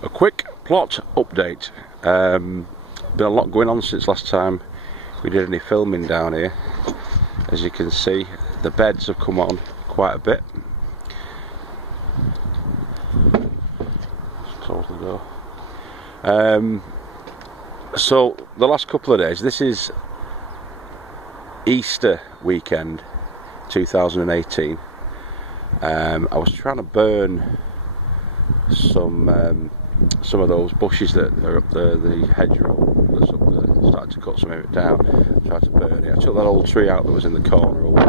A quick plot update. Been a lot going on since last time we did any filming down here. As you can see, the beds have come on quite a bit. Just close the door. So the last couple of days, this is Easter weekend 2018. I was trying to burn some of those bushes that are up the hedgerow that's up there. Started to cut some of it down. I tried to burn it. I took that old tree out that was in the corner over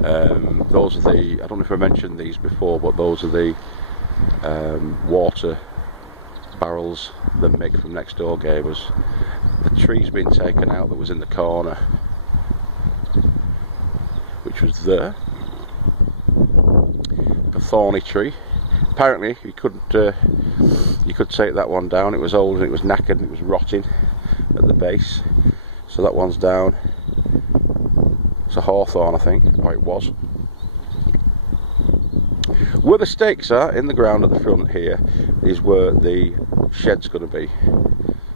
there. Those are the, I don't know if I mentioned these before, but those are the water barrels that Mick from next door gave us. The tree's been taken out that was in the corner, which was there. A thorny tree. Apparently you could take that one down. It was old and it was knackered and it was rotting at the base. So that one's down. It's a hawthorn, I think, or it was. Where the stakes are in the ground at the front here is where the shed's going to be.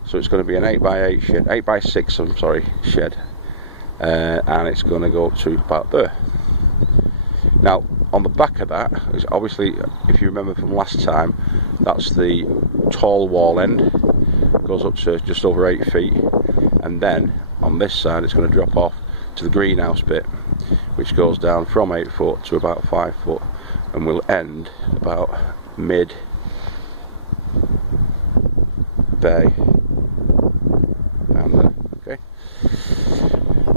So it's going to be an 8x8 shed, 8x6, I'm sorry, shed, and it's going to go up to about there. Now, on the back of that is obviously, if you remember from last time, that's the tall wall end. It goes up to just over 8 feet, and then on this side it's going to drop off to the greenhouse bit, which goes down from 8 foot to about 5 foot, and will end about mid bay. Okay,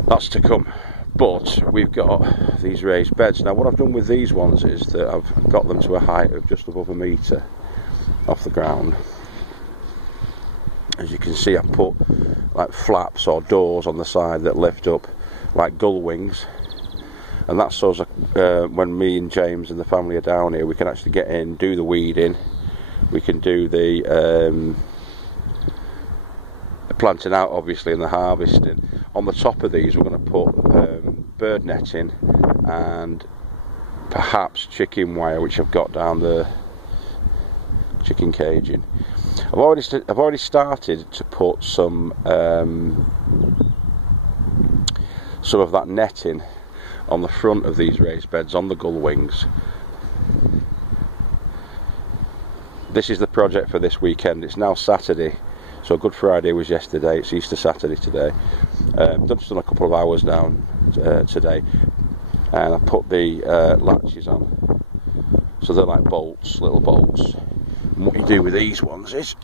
that's to come. But we've got these raised beds. Now what I've done with these ones is that I've got them to a height of just above 1 metre off the ground. As you can see, I've put like flaps or doors on the side that lift up like gull wings, and that's so when me and James and the family are down here, we can actually get in, do the weeding, we can do the planting out obviously and the harvesting. On the top of these we're going to put bird netting and perhaps chicken wire, which I've got down the chicken caging. I've already started to put some of that netting on the front of these raised beds on the gull wings. This is the project for this weekend. It's now Saturday, so Good Friday was yesterday, it's Easter Saturday today. I've just done a couple of hours down today, and I put the latches on, so they're like bolts, little bolts. And what you do with these ones is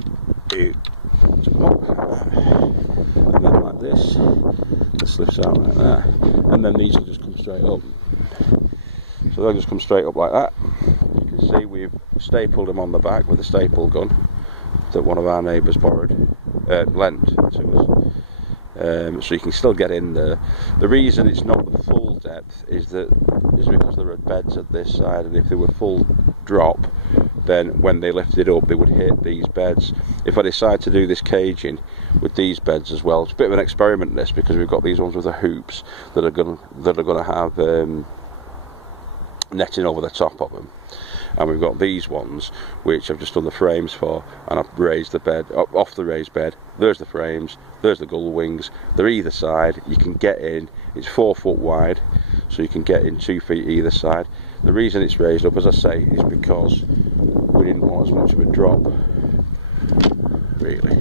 you and then like this, it slips out like that, and then these will just come straight up. So they'll just come straight up like that. You can see we've stapled them on the back with a staple gun that one of our neighbours lent to us. So you can still get in there. The reason it's not the full depth is because there are beds at this side, and if they were full drop, then when they lifted up they would hit these beds. If I decide to do this caging with these beds as well, it's a bit of an experiment this, because we've got these ones with the hoops that are going to have netting over the top of them, and we've got these ones which I've just done the frames for, and I've raised the bed off the raised bed. There's the frames, there's the gull wings, they're either side. You can get in, it's 4 foot wide, so you can get in 2 feet either side. The reason it's raised up, as I say, is because we didn't want as much of a drop, really.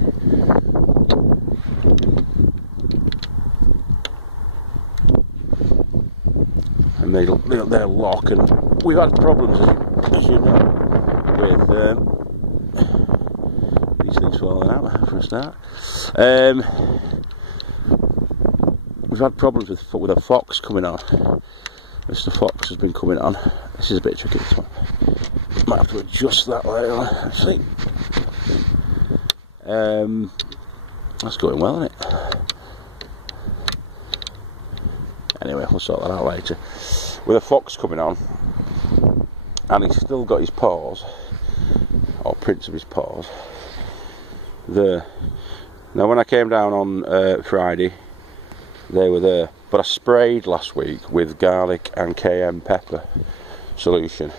And they'll lock, and we've had problems, as you know, with these things falling out for a start. We've had problems with a fox coming on. Mr. Fox has been coming on. This is a bit tricky, this one. Might have to adjust that later on, actually. That's going well, isn't it? Anyway, we'll sort that out later. With a fox coming on, and he's still got his paws, or prints of his paws, there. Now when I came down on Friday, they were there, but I sprayed last week with garlic and cayenne pepper solution,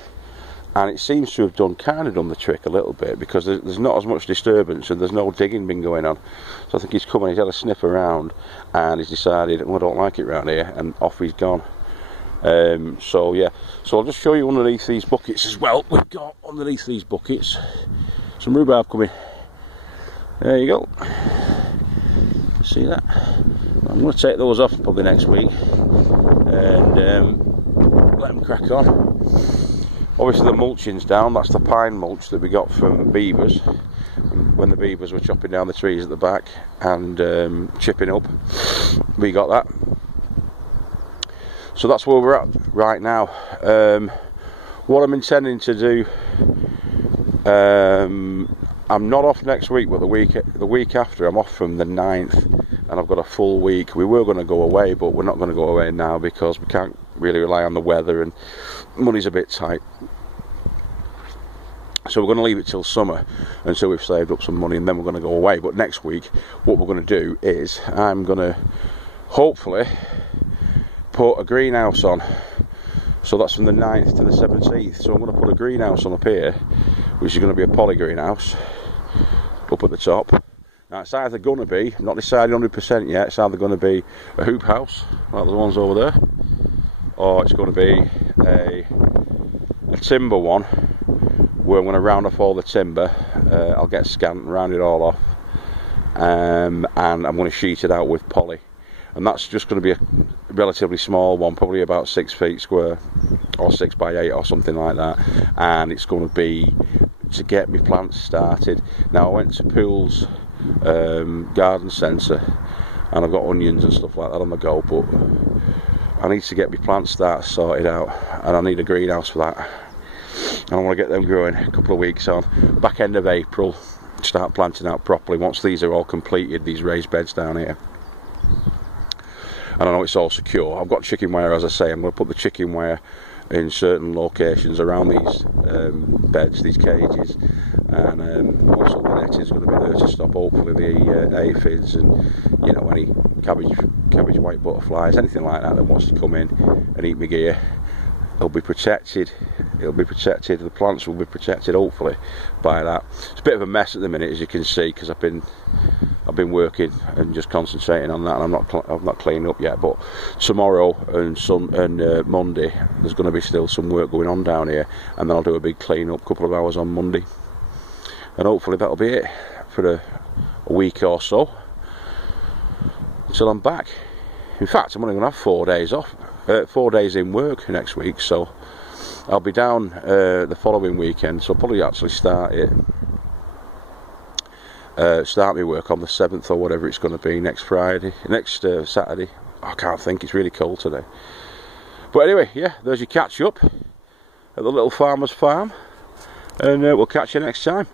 and it seems to have done the trick a little bit, because there's not as much disturbance and there's no digging been going on. So I think he's come and he's had a sniff around and he's decided, well, I don't like it around here, and off he's gone. So yeah, so I'll just show you underneath these buckets as well. We've got underneath these buckets some rhubarb coming. There you go. See that? I'm going to take those off probably next week and let them crack on. Obviously the mulching's down. That's the pine mulch that we got from beavers when the beavers were chopping down the trees at the back and chipping up. We got that. So that's where we're at right now. What I'm intending to do, I'm not off next week, but the week after I'm off from the 9th, and I've got a full week. We were going to go away, but we're not going to go away now because we can't really rely on the weather and money's a bit tight. So we're going to leave it till summer until we've saved up some money, and then we're going to go away. But next week what we're going to do is I'm going to hopefully put a greenhouse on. So that's from the 9th to the 17th. So I'm going to put a greenhouse on up here, which is going to be a poly greenhouse up at the top. Now it's either going to be, I'm not decided 100% yet, it's either going to be a hoop house like the ones over there, or it's going to be a timber one where I'm going to round off all the timber. I'll get scant and round it all off, and I'm going to sheet it out with poly. And that's just going to be a relatively small one, probably about 6 feet square or 6 by 8 or something like that, and it's going to be to get my plants started. Now I went to Pool's garden centre and I've got onions and stuff like that on the go, but I need to get my plant starts sorted out, and I need a greenhouse for that, and I want to get them growing a couple of weeks on. Back end of April, start planting out properly once these are all completed, these raised beds down here. And I know it's all secure. I've got chicken wire, as I say. I'm going to put the chicken wire in certain locations around these beds, these cages, and also the net is going to be there to stop hopefully the aphids and, you know, any cabbage white butterflies, anything like that wants to come in and eat my gear. It'll be protected. It'll be protected. The plants will be protected, hopefully, by that. It's a bit of a mess at the minute, as you can see, because I've been working and just concentrating on that, and I'm not cleaning up yet. But tomorrow and Monday, there's going to be still some work going on down here, and then I'll do a big clean up, couple of hours on Monday, and hopefully that'll be it for a week or so until I'm back. In fact, I'm only going to have 4 days off, 4 days in work next week, so I'll be down the following weekend. So I'll probably actually start my work on the 7th or whatever it's going to be, next Saturday. I can't think, it's really cold today. But anyway, yeah, there's your catch up at the little farmer's farm, and we'll catch you next time.